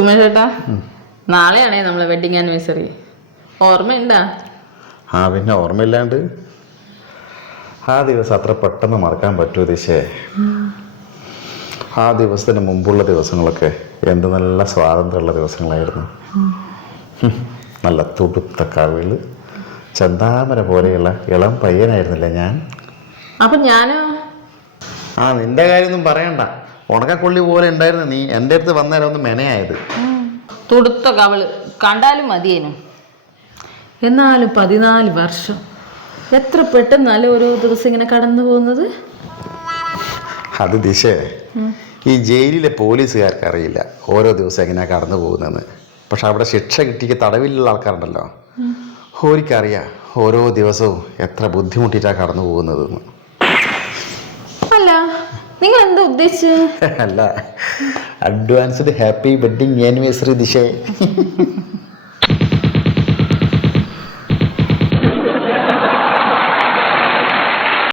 സുമേഷ് ചേട്ടാ. നാളെയാണേ നമ്മളെ wedding anniversary ഓർമ്മയുണ്ടാ? ആ പിന്നെ ഓർമ്മയില്ലാണ്ട്. ആ ദിവസം അത്ര പെട്ടെന്ന് മറക്കാൻ പറ്റുമോ ദിശേ. ആ ദിവസത്തിന് മുമ്പുള്ള ദിവസങ്ങളൊക്കെ എന്ത് നല്ല സ്വാതന്ത്ര്യമുള്ള ദിവസങ്ങളായിരുന്നു. നല്ല തുടുത്ത കവിൾ. ചന്താമര പോലെയുള്ള ഇളം പയ്യനായിരുന്നില്ലേ ഞാൻ? അപ്പൊ ഞാനോ? ആ നിന്റെ കാര്യമൊന്നും പറയണ്ട. ഉണക്കക്കൊള്ളി പോലെ ഉണ്ടായിരുന്നു നീ. എന്റെ അടുത്ത് വന്നേരം ഒന്ന് മെനയായത്. തുടുത്ത കവൾ. കണ്ടാലും മതിയേനും. എന്നാലും പതിനാല് വർഷം. എത്ര പെട്ടെന്നല്ലേ ഓരോ ദിവസം ഇങ്ങനെ കടന്നു പോകുന്നത്? അത് ദിശേ ഈ ജയിലിലെ പോലീസുകാർക്ക് അറിയില്ല ഓരോ ദിവസം എങ്ങനെയാണ് കടന്നു പോകുന്നതെന്ന്. പക്ഷെ അവിടെ ശിക്ഷ കിട്ടിയ തടവിലുള്ള ആൾക്കാരുണ്ടല്ലോ. ഓരിക്കറിയാം ഓരോ ദിവസവും എത്ര ബുദ്ധിമുട്ടിയിട്ടാണ് കടന്നു പോകുന്നതെന്ന്. നിങ്ങൾ എന്താ ഉദ്ദേശിച്ചത് അല്ല അഡ്വാൻസ്ഡ് ഹാപ്പി വെഡിങ് ആനിവേഴ്സറി ദിശേ.